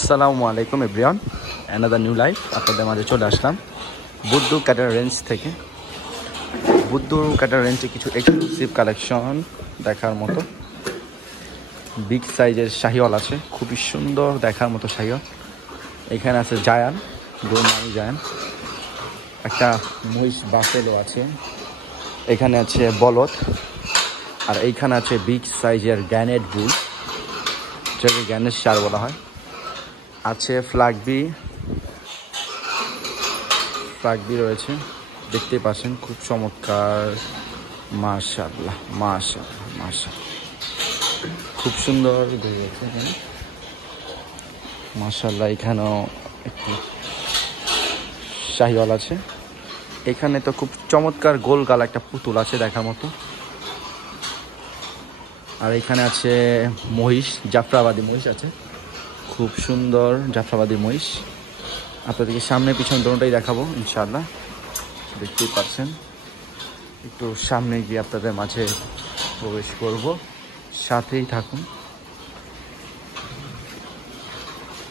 আসসালামু আলাইকুম everyone, another new life আপনাদের মাঝে চলে আসলাম বুদ্ধু ক্যাটার রেঞ্জ থেকে। বুদ্ধু ক্যাটার রেঞ্জে কিছু এক্সক্লুসিভ কালেকশন দেখার মতো। বিগ সাইজের শাহিওয়াল আছে, খুবই সুন্দর দেখার মতো শাহিওয়াল। এখানে আছে জায়ান, গরুমানি জায়ান, একটা মহিষ বাফেলো আছে, এখানে আছে বলদ, আর এইখানে আছে বিগ সাইজের গ্যানেট বুল, যেটাকে গ্যানেট সার বলা হয়। আছে ফ্ল্যাগবি রয়েছে, দেখতে পাচ্ছেন, খুব চমৎকার। মাশাআল্লাহ মাশাআল্লাহ মাশাআল্লাহ, খুব সুন্দর রয়েছে এখানে মাশাআল্লাহ। এখানেও একটি শাহিওয়াল আছে। এখানে তো খুব চমৎকার গোল গাল একটা পুতুল আছে দেখার মতো। আর এখানে আছে মহিষ, জাফরাবাদী মহিষ আছে, খুব সুন্দর জাফরাবাদী মহিষ। আপনাদেরকে সামনে পিছন দুটোটাই দেখাবো ইনশাআল্লাহ, দেখতেই পাচ্ছেন। একটু সামনে গিয়ে আপনাদের মাঝে প্রবেশ করব, সাথেই থাকুন।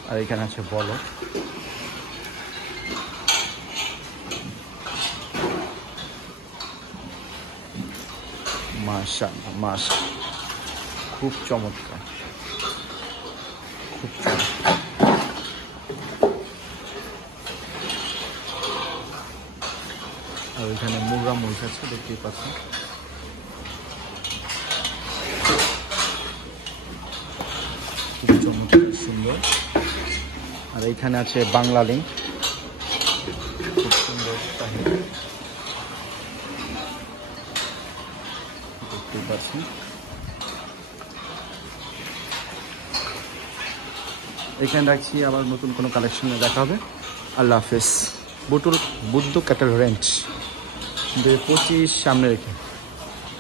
আর এখানে আছে বলদ, মাশাআল্লাহ মাশাআল্লাহ, খুব চমৎকার, খুব চমৎকার। আর ওইখানে মুগরা মহিষ আছে, দেখতেই পাচ্ছেন। খুব চমৎকার সুন্দর। আর এইখানে আছে বাংলা লিঙ্ক, খুব সুন্দর দেখতেই পাচ্ছেন। এখানে রাখছি, আবার নতুন কোনো কালেকশনে দেখা হবে। আল্লাহ হাফেজ। বুদ্ধু ক্যাটাল রেঞ্জ 2025 সামনে রেখে।